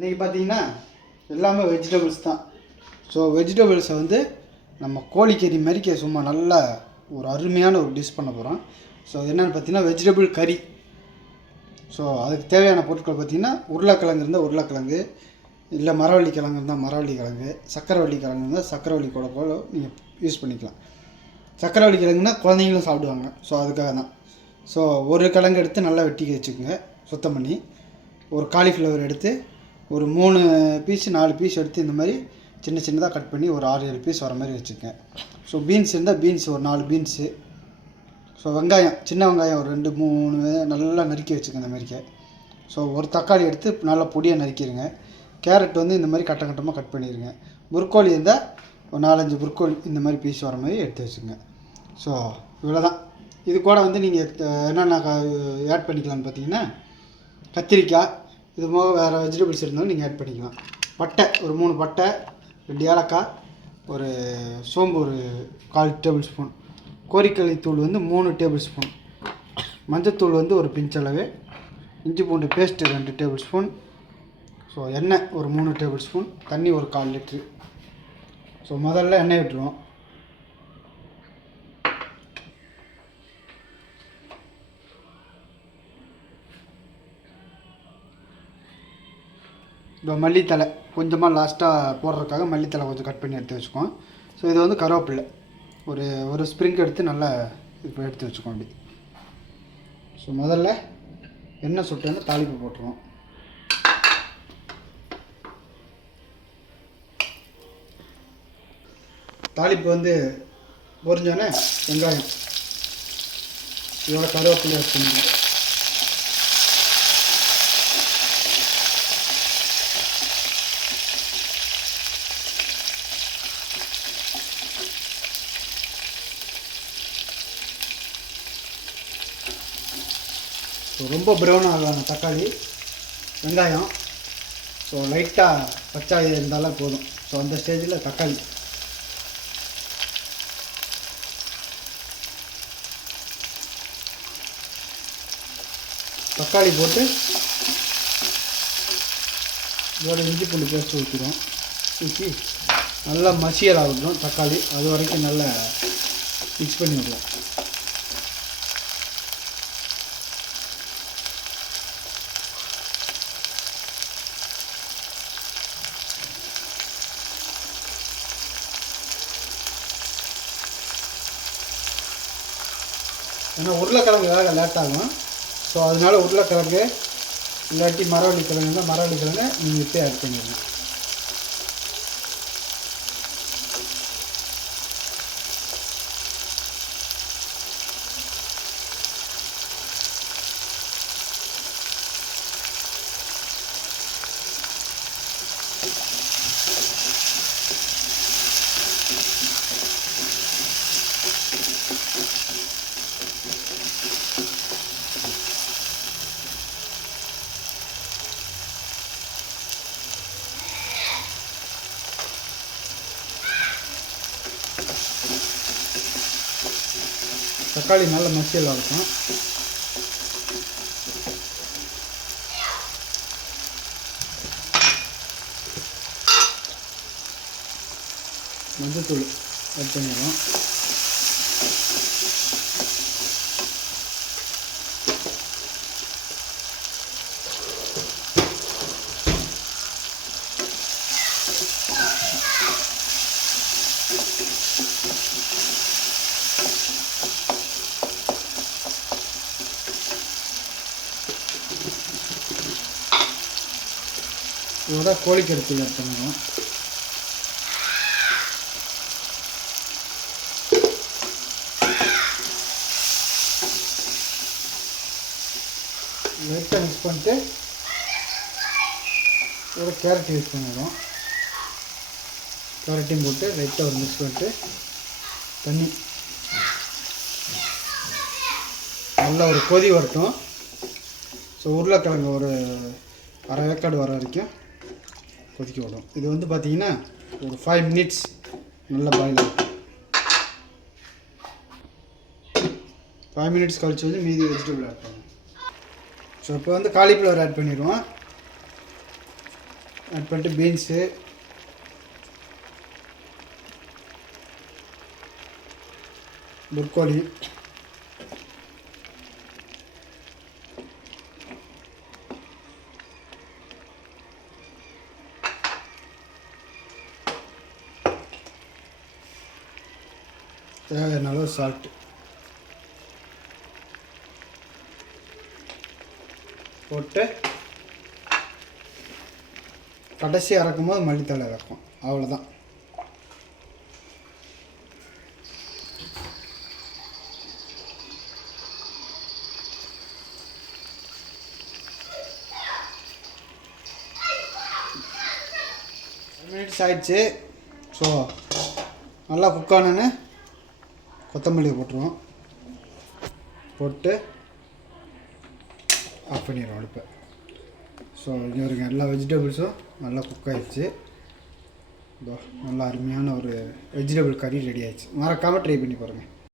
இன்றைக்கி பார்த்தீங்கன்னா எல்லாமே வெஜிடபிள்ஸ் தான். ஸோ வெஜிடபிள்ஸை வந்து நம்ம கோழிக்கறி மாதிரிக்க சும்மா நல்லா ஒரு அருமையான ஒரு டிஷ் பண்ண போகிறோம். ஸோ என்னென்னு பார்த்தீங்கன்னா வெஜிடபிள் கறி. ஸோ அதுக்கு தேவையான பொருட்கள் பார்த்திங்கன்னா உருளைக்கிழங்கு இருந்தால் உருளைக்கிழங்கு, இல்லை மரவள்ளி கிழங்கு இருந்தால் மரவள்ளி கிழங்கு, சக்கரவள்ளி கிழங்கு இருந்தால் சக்கரவள்ளி கூட நீங்கள் யூஸ் பண்ணிக்கலாம். சக்கரவள்ளி கிழங்குனா குழந்தைங்களும் சாப்பிடுவாங்க. ஸோ அதுக்காக தான். ஸோ ஒரு கிழங்கு எடுத்து நல்லா வெட்டி வச்சுக்கோங்க சுத்தம் பண்ணி. ஒரு காலிஃப்ளவர் எடுத்து ஒரு 3 பீஸ் 4 பீஸ் எடுத்து இந்த மாதிரி சின்ன சின்னதாக கட் பண்ணி ஒரு 6-7 பீஸ் வர மாதிரி வச்சுக்கோங்க. ஸோ பீன்ஸ் இருந்தால் பீன்ஸ் ஒரு 4 பீன்ஸு. ஸோ வெங்காயம் சின்ன வெங்காயம் ஒரு 2-3 நல்லா நறுக்கி வச்சுக்கோங்க இந்த மாதிரிக்க. ஸோ ஒரு தக்காளி எடுத்து நல்லா பொடியாக நறுக்கிடுங்க. கேரட் வந்து இந்த மாதிரி கட்டமாக கட் பண்ணிடுங்க. புரோக்கோலி இருந்தால் ஒரு 4-5 புரோக்கோலி இந்த மாதிரி பீஸ் வர மாதிரி எடுத்து வச்சுக்கோங்க. ஸோ இவ்வளோ தான். இது கூட வந்து நீங்கள் என்னென்ன ஆட் பண்ணிக்கலாம்னு பார்த்தீங்கன்னா கத்திரிக்காய், இது போக வேறு வெஜிடபிள்ஸ் இருந்தாலும் நீங்கள் ஆட் பண்ணிக்கலாம். பட்டை ஒரு 3 பட்டை, 2 ஏலக்காய், ஒரு சோம்பு ஒரு 1/4 டேபிள் ஸ்பூன், கோரிக்கறி தூள் வந்து 3 டேபிள் ஸ்பூன், மஞ்சத்தூள் வந்து ஒரு பிஞ்சளவு, இஞ்சி பூண்டு பேஸ்ட்டு 2 டேபிள் ஸ்பூன். ஸோ எண்ணெய் ஒரு 3 டேபிள் ஸ்பூன், தண்ணி ஒரு 1/4 லிட்ரு. ஸோ முதல்ல எண்ணெய் விட்டுருவோம். இப்போ மல்லித்தலை கொஞ்சமாக லாஸ்ட்டாக போடுறதுக்காக மல்லித்தலை கொஞ்சம் கட் பண்ணி எடுத்து வச்சுக்கோம். ஸோ இது வந்து கருவேப்பிலை ஒரு ஸ்ப்ரிங் எடுத்து நல்லா இப்போ எடுத்து வச்சுக்கோம் அப்படி. ஸோ முதல்ல எண்ணெய் சுட்டேன்னு தாளிப்பு போட்டுருவோம். தாளிப்பு வந்து பொரிஞ்சோன்னே வெங்காயம் இதோட கருவேப்பிலை ஆட் பண்ணிடுவோம். ரொம்ப ப்ரௌன் ஆகலாம் தக்காளி வெங்காயம். ஸோ லைட்டாக பச்சை இருந்தாலும் போதும். ஸோ அந்த ஸ்டேஜில் தக்காளி போட்டு இதோட இஞ்சி பூண்டு பேஸ்ட் ஊற்றி நல்லா மசியல் ஆகணும் தக்காளி. அது வரைக்கும் நல்லா மிக்ஸ் பண்ணி விடுவோம். ஏன்னா உருளைக்கிழங்கு வேக லேட் ஆகும். ஸோ அதனால் உருளைக்கிழங்கு இல்லாட்டி மரவள்ளி கிழங்குனா மரவள்ளி கிழங்கு நீங்கள் இப்போ ஆட் பண்ணிடுங்க. தக்காளி நல்ல மசியலாக இருக்கும். மஞ்சத்தூள் ஆட் பண்ணிடுவோம். இதோட கோழிக்கறி தூள் ஆட் பண்ணிடுவோம். லைட்டாக மிக்ஸ் பண்ணிட்டு இதோட கேரட் யூஸ் பண்ணிடுவோம். கேரட்டையும் போட்டு லைட்டாக ஒரு மிக்ஸ் பண்ணிட்டு தண்ணி நல்லா ஒரு கொதி வரட்டும். ஸோ உருளைக்கிழங்கு ஒரு 1/2 வேக்காடு வர வரைக்கும் கொதிக்க விடும். இது வந்து பார்த்திங்கன்னா ஒரு 5 மினிட்ஸ் நல்லா பாயில் ஆகும். 5 மினிட்ஸ் கழிச்சு வந்து மீதி வெஜிடபிள் ஆட் பண்ணுவோம். ஸோ இப்போ வந்து காலிஃப்ளவர் ஆட் பண்ணிடுவோம். ஆட் பண்ணிட்டு பீன்ஸு, புரோக்கோலி, தேவையான அளவு சால்ட்டு போட்டு கடைசி இறக்கும்போது மல்லித்தழை இறக்கும். அவ்வளோதான். மினிட்ஸ் ஆயிடுச்சு. ஸோ நல்லா குக் ஆனோன்னு கொத்தமல்லி போட்டுருவோம். போட்டு ஆஃப் பண்ணிடுவோம் அடுப்பை. ஸோ இங்கே இருக்க எல்லா வெஜிடபிள்ஸும் நல்லா குக் ஆகிடுச்சு. இதோ நல்லா அருமையான ஒரு வெஜிடபிள் கறி ரெடி ஆகிடுச்சு. மறக்காமல் ட்ரை பண்ணி பாருங்கள்.